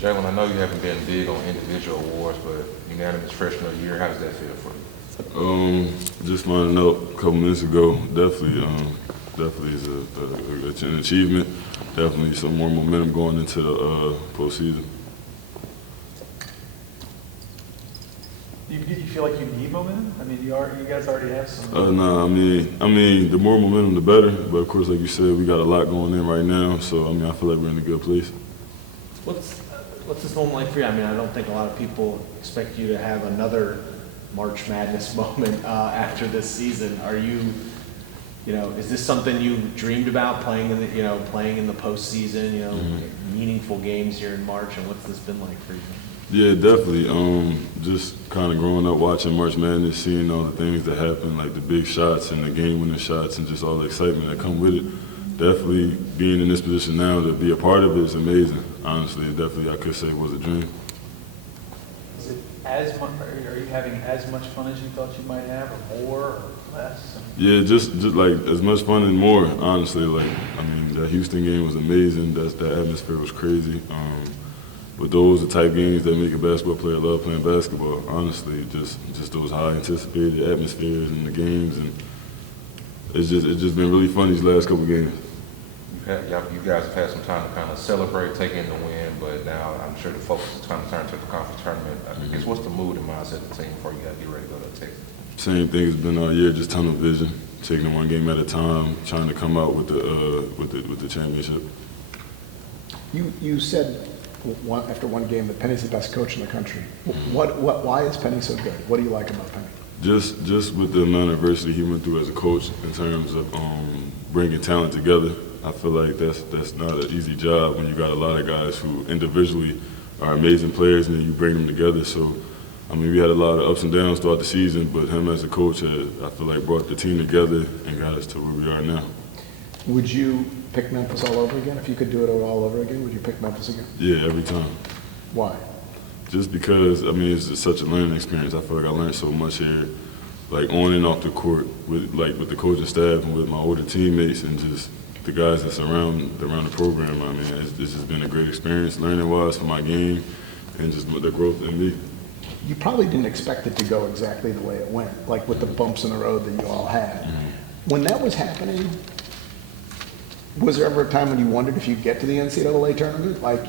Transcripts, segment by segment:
Jalen, I know you haven't been big on individual awards, but unanimous freshman of the year, how does that feel for you? Just finding out a couple minutes ago, definitely is an achievement. Definitely some more momentum going into the postseason. You feel like you need momentum? I mean, you guys already have some. Nah, I mean, the more momentum, the better. But of course, like you said, we got a lot going in right now. So I mean, I feel like we're in a good place. What's this moment like for you? I mean, I don't think a lot of people expect you to have another March Madness moment after this season. Are you know, is this something you dreamed about playing in the postseason? You know, meaningful games here in March, and what's this been like for you? Yeah, definitely. Just kind of growing up watching March Madness, seeing all the things that happen, like the big shots and the game-winning shots, and just all the excitement that come with it. Definitely being in this position now to be a part of it is amazing. Honestly, definitely I could say it was a dream. Is it as much? Are you having as much fun as you thought you might have, or more, or less? Yeah, just like as much fun and more. Honestly, like I mean, that Houston game was amazing. That atmosphere was crazy. But those are the type games that make a basketball player love playing basketball. Honestly, just those high anticipated atmospheres in the games, and it's just been really fun these last couple games. You guys have had some time to kind of celebrate taking the win, but now I'm sure the focus is kind of turned to the conference tournament. I guess what's the mood and mindset of the team before you guys get ready to go to Texas? Same thing has been all year, just tunnel vision, taking it one game at a time, trying to come out with the championship. You said after one game that Penny's the best coach in the country. Why is Penny so good? What do you like about Penny? Just with the amount of adversity he went through as a coach in terms of bringing talent together. I feel like that's not an easy job when you got a lot of guys who individually are amazing players and then you bring them together. So, I mean, we had a lot of ups and downs throughout the season, but him as a coach, I feel like brought the team together and got us to where we are now. Would you pick Memphis all over again? If you could do it all over again, would you pick Memphis again? Yeah, every time. Why? Just because, I mean, it's just such a learning experience. I feel like I learned so much here, like on and off the court, with the coaching staff and with my older teammates and just the guys that surround the program. I mean, it's just been a great experience learning-wise for my game and just the growth in me. You probably didn't expect it to go exactly the way it went, like with the bumps in the road that you all had. When that was happening, was there ever a time when you wondered if you'd get to the NCAA tournament? Like,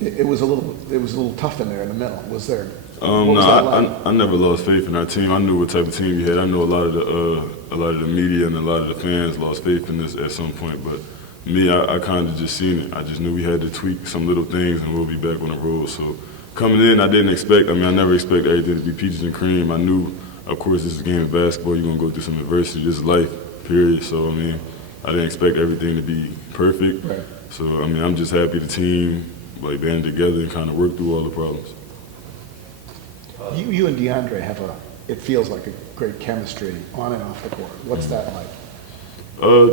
it was a little tough in there in the middle. Was there? I never lost faith in our team. I knew what type of team we had. I know a lot of the media and a lot of the fans lost faith in this at some point. But me, I kind of just seen it. I just knew we had to tweak some little things, and we'll be back on the road. So coming in, I didn't expect. I mean, I never expected everything to be peaches and cream. I knew, of course, this is a game of basketball. You're gonna go through some adversity. This is life, period. So I mean, I didn't expect everything to be perfect. Right. So I mean, I'm just happy the team like banded together and kind of worked through all the problems. You and Deandre have it feels like a great chemistry on and off the court. What's that like?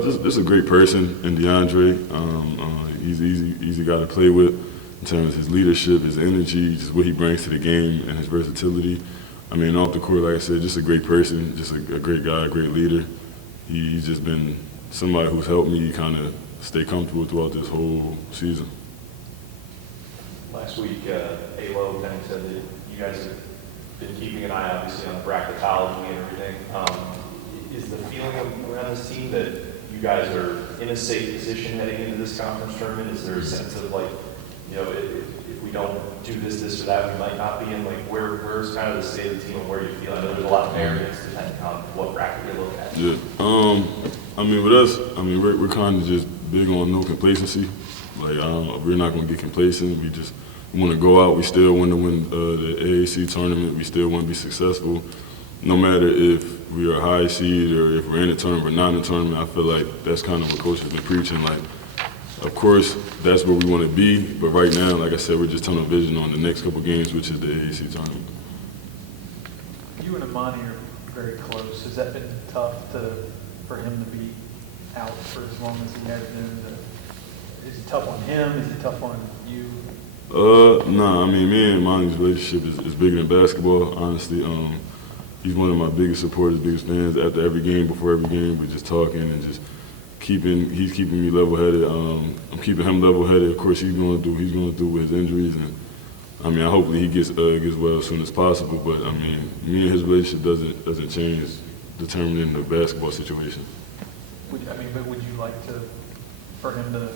Just a great person in DeAndre. He's easy guy to play with in terms of his leadership, his energy, just what he brings to the game and his versatility. I mean, off the court, like I said, just a great person, just a great guy, a great leader. He's just been somebody who's helped me kind of stay comfortable throughout this whole season. Last week, A-Lo kind of said that you guys have been keeping an eye, obviously, on bracketology and everything. Is the feeling around this team that you guys are in a safe position heading into this conference tournament? Is there a sense of like, you know, if we don't do this or that, we might not be in? Like, where's kind of the state of the team and where you feel? I know there's a lot of variance depending on what bracket you look at. Yeah. I mean, with us, I mean, we're kind of just big on no complacency. Like, we're not going to get complacent. We just want to go out. We still want to win the AAC tournament. We still want to be successful. No matter if we are high seed or if we're in the tournament or not in the tournament, I feel like that's kind of what Coach has been preaching. Like, of course, that's where we want to be. But right now, like I said, we're just tunnel vision on the next couple games, which is the AAC tournament. You and Amani are very close. Has that been tough for him to be out for as long as he has been? Is it tough on him? Is it tough on you? Nah, I mean, me and Monty's relationship is bigger than basketball, honestly. He's one of my biggest supporters, biggest fans. After every game, before every game, we're just talking and just he's keeping me level-headed. I'm keeping him level-headed. Of course, he's going to do with his injuries, and I mean, hopefully he gets well as soon as possible. But I mean, me and his relationship doesn't change determining the basketball situation. But would you like for him to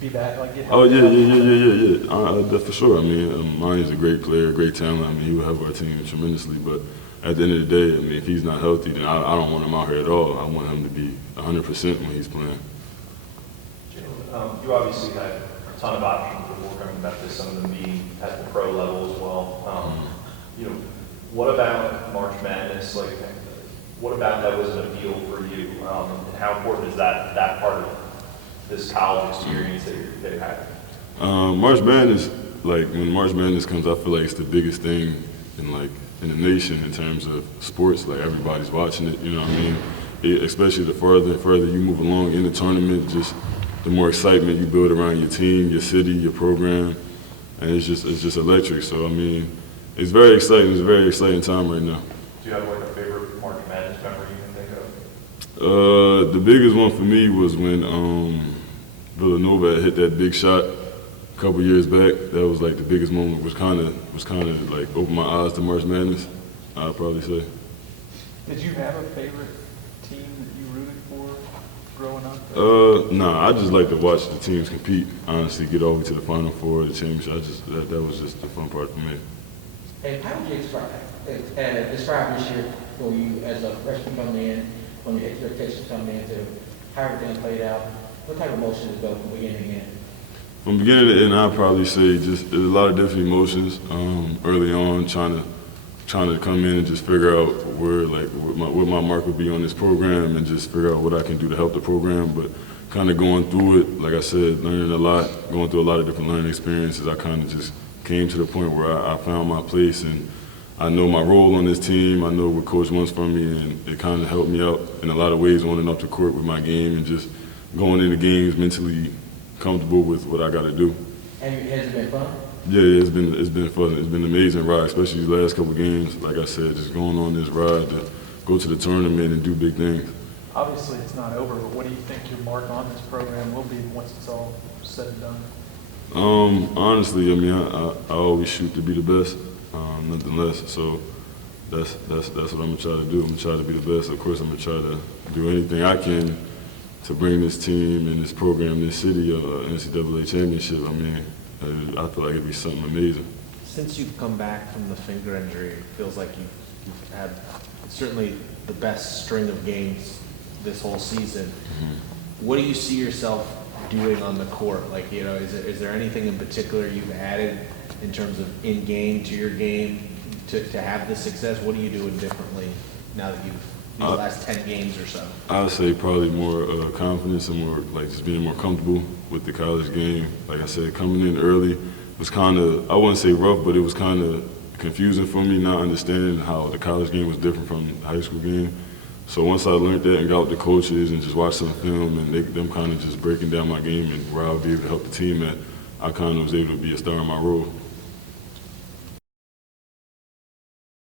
be back, like get Oh healthy? yeah. That's for sure. I mean, Monty's a great player, great talent. I mean, he will help our team tremendously. But at the end of the day, I mean, if he's not healthy, then I don't want him out here at all. I want him to be 100% when he's playing. Jalen, you obviously had a ton of options before coming to Memphis, some of them being at the pro level as well. What about March Madness? Like, what about that was an appeal for you? And how important is that part of this college experience that you're having? March Madness, like when March Madness comes, I feel like it's the biggest thing in the nation in terms of sports. Like everybody's watching it, you know what I mean? Especially the further and further you move along in the tournament, just the more excitement you build around your team, your city, your program, and it's just electric. So I mean, it's very exciting. It's a very exciting time right now. Do you have like a favorite March Madness memory you can think of? The biggest one for me was when Villanova hit that big shot a couple years back. That was like the biggest moment. Was kind of like opened my eyes to March Madness, I'd probably say. Did you have a favorite team that you rooted for growing up? Nah, I just like to watch the teams compete. Honestly, get over to the Final Four, the championship. That was just the fun part for me. And how would you describe this year for you as a freshman coming in, from your expectations coming in to how everything played out? What type of emotions go from beginning to end? From beginning to end, I'd probably say just there's a lot of different emotions. Early on, trying to come in and just figure out what my mark would be on this program and just figure out what I can do to help the program. But kind of going through it, like I said, learning a lot, going through a lot of different learning experiences, I kind of just came to the point where I found my place and I know my role on this team. I know what Coach wants from me, and it kind of helped me out in a lot of ways on and off the court with my game and just going into games mentally comfortable with what I got to do. And has it been fun? Yeah, it's been fun. It's been an amazing ride, especially these last couple games. Like I said, just going on this ride to go to the tournament and do big things. Obviously, it's not over, but what do you think your mark on this program will be once it's all said and done? Honestly, I mean, I always shoot to be the best, nothing less. So that's what I'm gonna try to do. I'm gonna try to be the best. Of course, I'm gonna try to do anything I can to bring this team and this program, this city, NCAA championship. I mean, I feel like it'd be something amazing. Since you've come back from the finger injury, it feels like you've had certainly the best string of games this whole season. Mm-hmm. What do you see yourself doing on the court? Like, is there anything in particular you've added in terms of in-game to your game to have this success? What are you doing differently now that you've these last 10 games or so? I would say probably more confidence and more like just being more comfortable with the college game. Like I said, coming in early was kind of, I wouldn't say rough, but it was kind of confusing for me, not understanding how the college game was different from the high school game. So once I learned that and got with the coaches and just watched some film and them kind of just breaking down my game and where I would be able to help the team at, I kind of was able to be a star in my role.